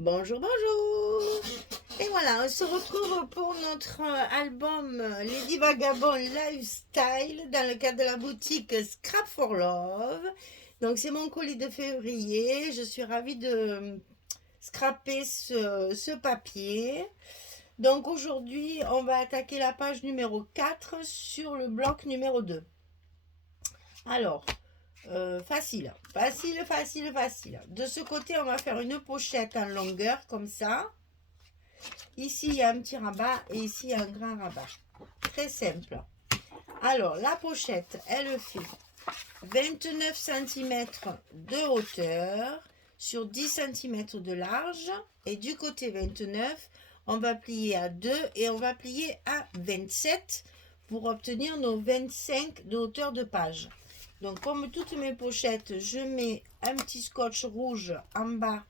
Bonjour, bonjour. Et voilà, on se retrouve pour notre album Lady Vagabond Lifestyle dans le cadre de la boutique Scrap for Love. Donc c'est mon colis de février. Je suis ravie de scraper ce papier. Donc aujourd'hui, on va attaquer la page numéro 4 sur le bloc numéro 2. Alors, facile, facile, facile, facile. De ce côté, on va faire une pochette en longueur comme ça. Ici, il y a un petit rabat et ici, il y a un grand rabat. Très simple. Alors, la pochette, elle fait 29 cm de hauteur sur 10 cm de large. Et du côté 29, on va plier à 2 et on va plier à 27 pour obtenir nos 25 de hauteur de page. Donc, comme toutes mes pochettes, je mets un petit scotch rouge en bas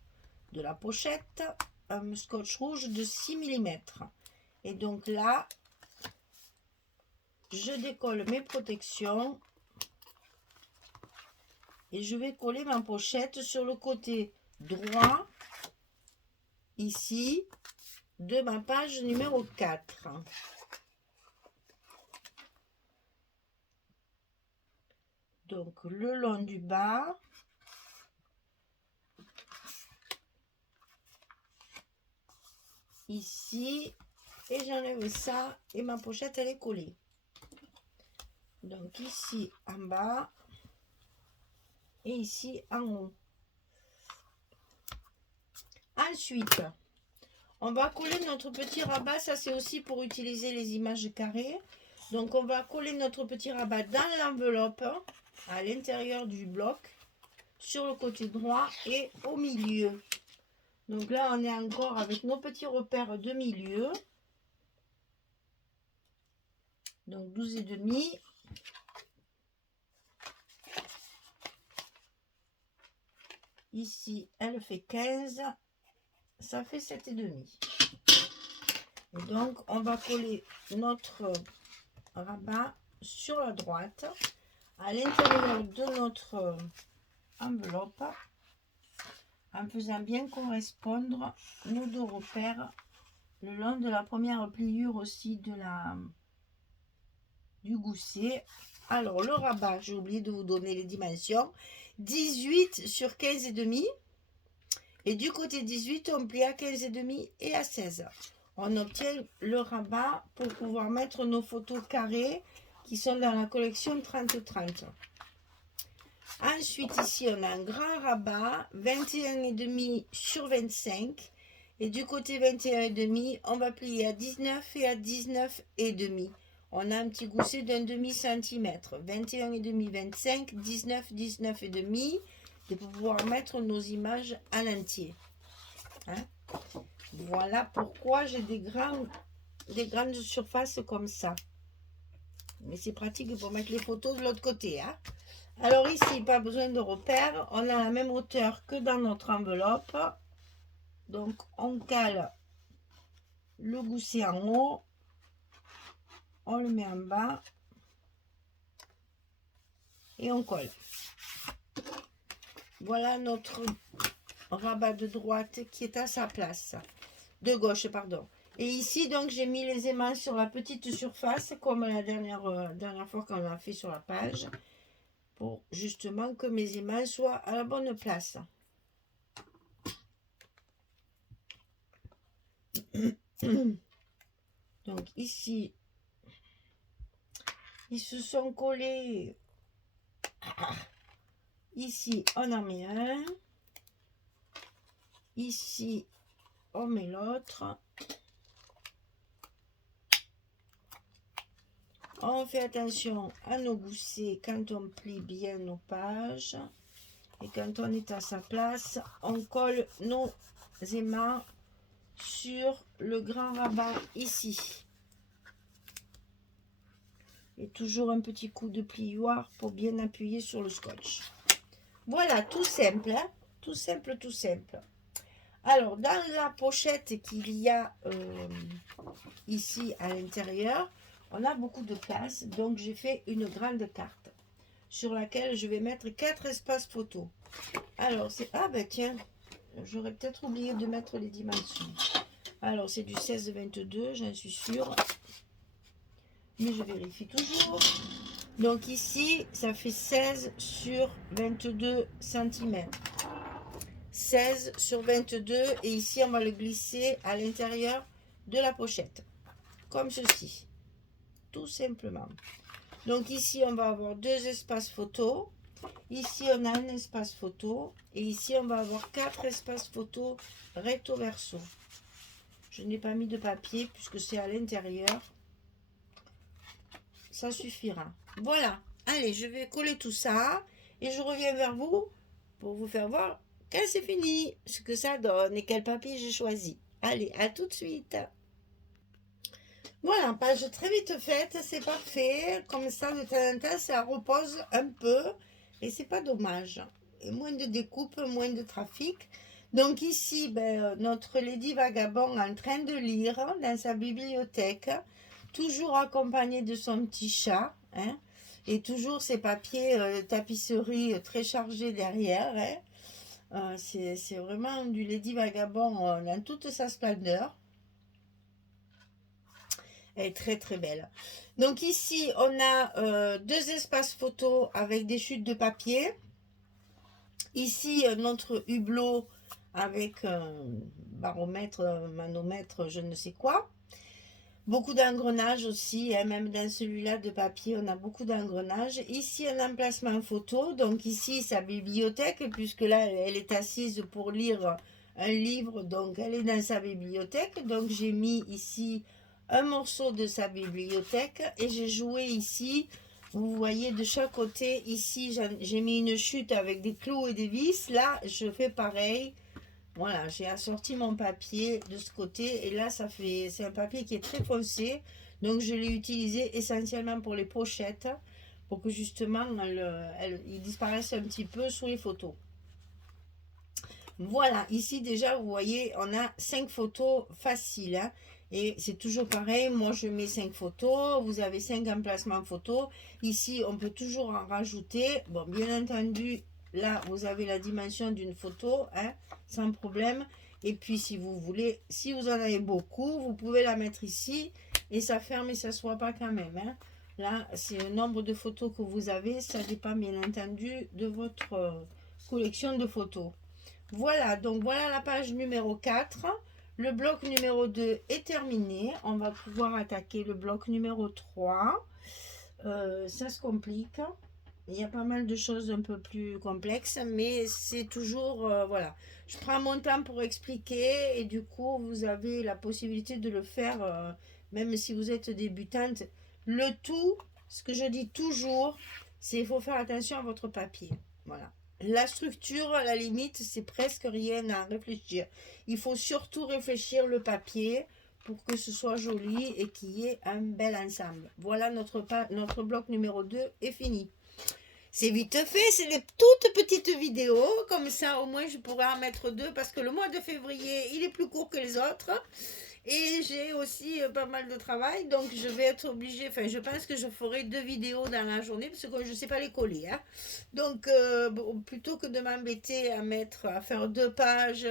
de la pochette, un scotch rouge de 6 mm. Et donc là, je décolle mes protections et je vais coller ma pochette sur le côté droit, ici, de ma page numéro 4. Donc, le long du bas, ici, et j'enlève ça et ma pochette, elle est collée. Donc, ici, en bas, et ici, en haut. Ensuite, on va coller notre petit rabat. Ça, c'est aussi pour utiliser les images carrées. Donc, on va coller notre petit rabat dans l'enveloppe, à l'intérieur du bloc, sur le côté droit et au milieu. Donc là, on est encore avec nos petits repères de milieu. Donc, 12,5. Ici, elle fait 15. Ça fait 7,5. Et donc, on va coller notre rabat sur la droite, à l'intérieur de notre enveloppe, en faisant bien correspondre nos deux repères le long de la première pliure aussi du gousset. Alors, le rabat, j'ai oublié de vous donner les dimensions, 18 sur 15,5. Et du côté 18, on plie à 15,5 et à 16. On obtient le rabat pour pouvoir mettre nos photos carrées qui sont dans la collection 30-30. Ensuite, ici, on a un grand rabat, 21,5 sur 25. Et du côté 21,5, on va plier à 19 et à 19,5. On a un petit gousset d'un demi-centimètre. 21,5, 25, 19, 19,5. Et pour pouvoir mettre nos images à l'entier. Hein? Voilà pourquoi j'ai des grandes surfaces comme ça. Mais c'est pratique pour mettre les photos de l'autre côté. Hein? Alors ici, pas besoin de repères. On a la même hauteur que dans notre enveloppe. Donc, on cale le gousset en haut. On le met en bas. Et on colle. Voilà notre rabat de droite qui est à sa place. De gauche, pardon. Et ici, donc, j'ai mis les aimants sur la petite surface, comme la dernière fois qu'on a fait sur la page, pour justement que mes aimants soient à la bonne place. Donc, ici, ils se sont collés. Ici, on en met un. Ici, on met l'autre. On fait attention à nos goussets quand on plie bien nos pages. Et quand on est à sa place, on colle nos aimants sur le grand rabat ici. Et toujours un petit coup de plioir pour bien appuyer sur le scotch. Voilà, tout simple, hein? Tout simple, tout simple. Alors, dans la pochette qu'il y a ici à l'intérieur, on a beaucoup de place, donc j'ai fait une grande carte sur laquelle je vais mettre 4 espaces photos. Alors, c'est... Ah ben tiens, j'aurais peut-être oublié de mettre les dimensions. Alors, c'est du 16-22, j'en suis sûre. Mais je vérifie toujours. Donc ici, ça fait 16 sur 22 cm. 16 sur 22. Et ici, on va le glisser à l'intérieur de la pochette. Comme ceci. Tout simplement. Donc ici, on va avoir deux espaces photo. Ici, on a un espace photo. Et ici, on va avoir 4 espaces photo recto verso. Je n'ai pas mis de papier puisque c'est à l'intérieur. Ça suffira. Voilà. Allez, je vais coller tout ça. Et je reviens vers vous pour vous faire voir quand c'est fini. Ce que ça donne et quel papier j'ai choisi. Allez, à tout de suite. Voilà, page très vite faite. C'est parfait. Comme ça, de temps en temps, ça repose un peu. Et c'est pas dommage. Et moins de découpe, moins de trafic. Donc ici, notre Lady Vagabond en train de lire dans sa bibliothèque. Toujours accompagné de son petit chat, hein, et toujours ces papiers tapisserie très chargés derrière. Hein. C'est vraiment du Lady Vagabond dans toute sa splendeur. Elle est très très belle. Donc ici, on a deux espaces photo avec des chutes de papier. Ici, notre hublot avec baromètre, manomètre, je ne sais quoi. Beaucoup d'engrenages aussi, hein, même dans celui-là de papier, on a beaucoup d'engrenages. Ici, un emplacement photo, donc ici, sa bibliothèque, puisque là, elle est assise pour lire un livre, donc elle est dans sa bibliothèque. Donc, j'ai mis ici un morceau de sa bibliothèque et j'ai joué ici, vous voyez, de chaque côté, ici, j'ai mis une chute avec des clous et des vis. Là, je fais pareil. Voilà, j'ai assorti mon papier de ce côté et là c'est un papier qui est très foncé, donc je l'ai utilisé essentiellement pour les pochettes pour que justement ils disparaissent un petit peu sous les photos. Voilà, ici déjà vous voyez on a 5 photos faciles, hein, et c'est toujours pareil, moi je mets 5 photos, vous avez 5 emplacements photos, ici on peut toujours en rajouter, bon bien entendu. Là, vous avez la dimension d'une photo, hein, sans problème. Et puis, si vous voulez, si vous en avez beaucoup, vous pouvez la mettre ici. Et ça ferme et ça ne se voit pas quand même. Hein. Là, c'est le nombre de photos que vous avez. Ça dépend bien entendu de votre collection de photos. Voilà, donc voilà la page numéro 4. Le bloc numéro 2 est terminé. On va pouvoir attaquer le bloc numéro 3. Ça se complique. Il y a pas mal de choses un peu plus complexes, mais c'est toujours, voilà. Je prends mon temps pour expliquer et du coup, vous avez la possibilité de le faire, même si vous êtes débutante. Le tout, ce que je dis toujours, c'est qu'il faut faire attention à votre papier. Voilà. La structure, à la limite, c'est presque rien à réfléchir. Il faut surtout réfléchir le papier pour que ce soit joli et qu'il y ait un bel ensemble. Voilà, notre bloc numéro 2 est fini. C'est vite fait, c'est des toutes petites vidéos, comme ça au moins je pourrais en mettre 2 parce que le mois de février il est plus court que les autres et j'ai aussi pas mal de travail, donc je vais être obligée, enfin je pense que je ferai 2 vidéos dans la journée parce que je ne sais pas les coller, hein. Donc bon, plutôt que de m'embêter à faire 2 pages,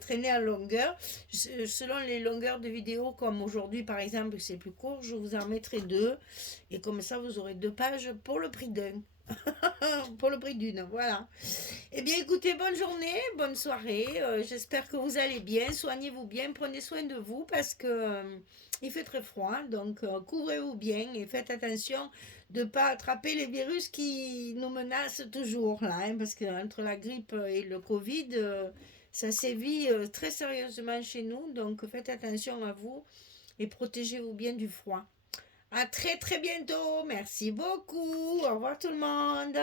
traîner en longueur, selon les longueurs de vidéos comme aujourd'hui par exemple c'est plus court, je vous en mettrai 2 et comme ça vous aurez 2 pages pour le prix d'un. Pour le prix d'une, voilà. Eh bien, écoutez, bonne journée, bonne soirée. J'espère que vous allez bien. Soignez-vous bien, prenez soin de vous parce que il fait très froid. Donc, couvrez-vous bien et faites attention de ne pas attraper les virus qui nous menacent toujours là, hein, parce qu'entre la grippe et le Covid, ça sévit très sérieusement chez nous. Donc, faites attention à vous et protégez-vous bien du froid. À très très bientôt. Merci beaucoup. Au revoir tout le monde.